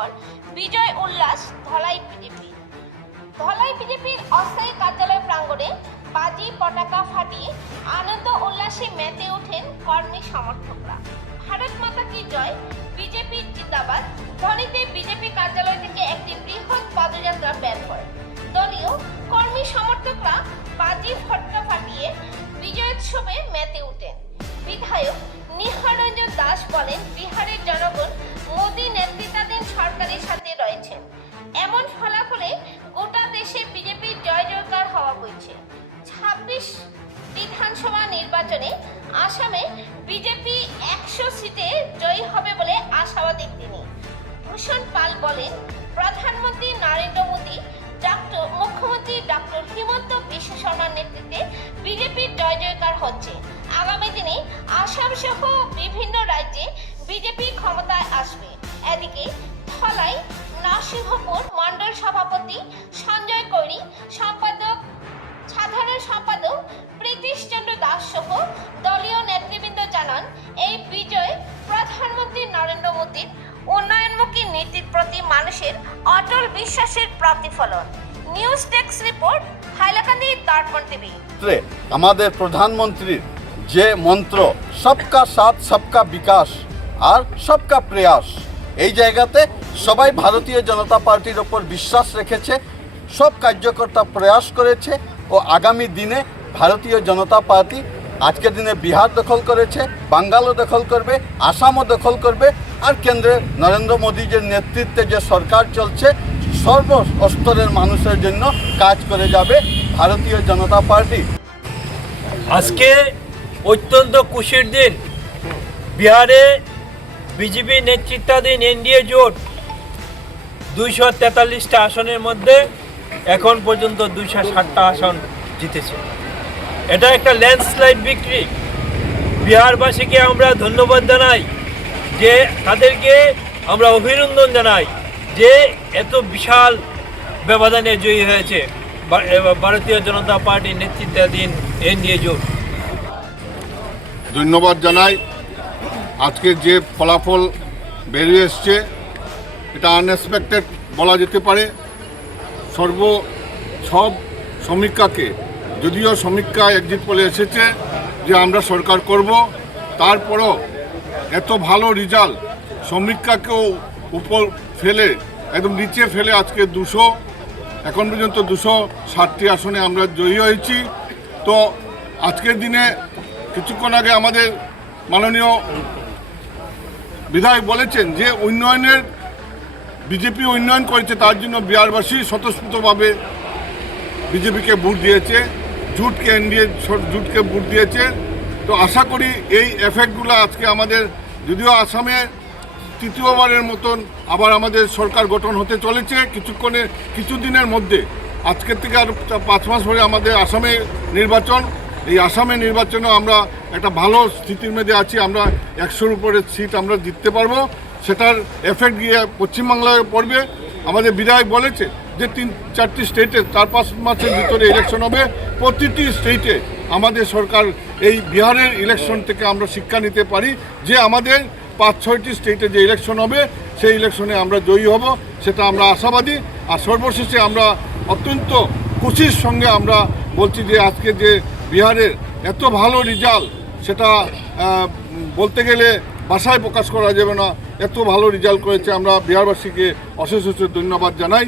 পর বিজয় উল্লাস ধলাই বিজেপির অস্থায়ী কার্যালয় প্রাঙ্গণে বাজি পতাকা ফাটিয়ে আনন্দ উল্লাসে মেতে ওঠেন কর্মী সমর্থকরা। ভারত মাতা কি জয়, বিজেপি জিন্দাবাদ ধ্বনিতে বিজেপি কার্যালয় থেকে একটি বৃহৎ পদযাত্রা বের হয়। দলীয় কর্মী সমর্থকরা বাজি ফটকা ফাটিয়ে বিজয়োৎসবে মেতে ওঠেন। বিধায়ক নিহার রঞ্জন দাস বলেন, বিহারের জনগণ মোদী নেতৃত্বাধীন সরকারের সাথে রয়েছেন। এমন ফলাফলে গোটা দেশে বিজেপির জয় জয়কার হওয়া বইছে। ২৬ বিধানসভা নির্বাচনে আসামে বিজেপি ১০০ সিটে জয়ী হবে বলে আশাবাদী তিনি। ভূষণ পাল বলেন, প্রধানমন্ত্রী নরেন্দ্র মোদী মুখ্যমন্ত্রী ডক্টর হিমন্ত বিশ্ব শর্মার নেতৃত্বে বিজেপির জয় জয়কার হচ্ছে। আগামী দিনে আসাম সহ বিভিন্ন রাজ্যে বিজেপি ক্ষমতায় আসবে। এদিকে ধলাই নরসিংহপুর মণ্ডল সভাপতি সঞ্জয় কৈরি, সাধারণ সম্পাদক প্রীতিশচন্দ্র দাস সহ দলীয় নেতৃবৃন্দ জানান, এই বিজয় প্রধানমন্ত্রী নরেন্দ্র মোদীর উন্নয়নমুখী নীতির প্রতি মানুষের অটল বিশ্বাসের প্রতিফলন। নিউজ ডেস্ক রিপোর্ট, হাইলাকান্দি দর্পণ টিভি। আমাদের প্রধানমন্ত্রীর যে মন্ত্র সবকা সাথ সবকা বিকাশ আর সবকা প্রয়াস, এই জায়গাতে সবাই ভারতীয় জনতা পার্টির ওপর বিশ্বাস রেখেছে। সব কার্যকর্তা প্রয়াস করেছে ও আগামী দিনে ভারতীয় জনতা পার্টি আজকের দিনে বিহার দখল করেছে, বাঙ্গালও দখল করবে, আসামও দখল করবে। আর কেন্দ্রে নরেন্দ্র মোদীর নেতৃত্বে যে সরকার চলছে, সর্বস্তরের মানুষের জন্য কাজ করে যাবে ভারতীয় জনতা পার্টি। আজকে অত্যন্ত খুশির দিন। বিহারে বিজেপি নেতৃত্বাধীন এনডিএ জোট 243টা আসনের মধ্যে এখন পর্যন্ত 260টা আসন জিতেছে। এটা একটা ল্যান্ডস্লাইড বিক্রি। বিহারবাসীকে আমরা ধন্যবাদ জানাই, যে তাদেরকে আমরা অভিনন্দন জানাই যে এত বিশাল ব্যবধানে জয়ী হয়েছে ভারতীয় জনতা পার্টির নেতৃত্বাধীন এনডিএ জোট। ধন্যবাদ জানাই। আজকে যে ফলাফল বেরিয়ে এসছে এটা আনএক্সপেক্টেড বলা যেতে পারে। সব সমীক্ষাকে, যদিও সমীক্ষা এক্সিট পোলে এসেছে যে আমরা সরকার করব, তারপরও এত ভালো রেজাল্ট সমীক্ষাকেও উপর ফেলে, একদম নিচে ফেলে আজকে এখন পর্যন্ত 260টি আসনে আমরা জয়ী হয়েছি। তো আজকের দিনে কিছুক্ষণ আগে আমাদের মাননীয় বিধায়ক বলেছেন যে বিজেপি উন্নয়ন করেছে, তার জন্য বিহারবাসী স্বতঃস্ফূর্তভাবে বিজেপিকে ভোট দিয়েছে, জোটকে ভোট দিয়েছে। তো আশা করি এই এফেক্টগুলো আজকে আমাদের, যদিও আসামে তৃতীয়বারের মতন আবার আমাদের সরকার গঠন হতে চলেছে কিছুদিনের মধ্যে, আজকের থেকে আর 5 মাস পরে আমাদের আসামে নির্বাচন। এই আসামে নির্বাচনে আমরা একটা ভালো স্থিতির মধ্যে আছি। আমরা 100-র উপরে সিট আমরা জিততে পারবো। সেটার এফেক্ট গিয়ে পশ্চিমবাংলায় পড়বে। আমাদের বিধায়ক বলেছে যে 3-4টি স্টেটে 4-5 মাসের ভিতরে ইলেকশন হবে। প্রতিটি স্টেটে আমাদের সরকার এই বিহারের ইলেকশন থেকে আমরা শিক্ষা নিতে পারি যে আমাদের 5-6টি স্টেটে যে ইলেকশন হবে সেই ইলেকশনে আমরা জয়ী হব, সেটা আমরা আশাবাদী। আর সর্বশেষে আমরা অত্যন্ত খুশির সঙ্গে আমরা বলছি যে আজকে যে বিহারের এত ভালো রেজাল্ট, সেটা বলতে গেলে ভাষায় প্রকাশ করা যাবে না। এত ভালো রেজাল্ট করেছে, আমরা বিহারবাসীকে অশেষ ধন্যবাদ জানাই।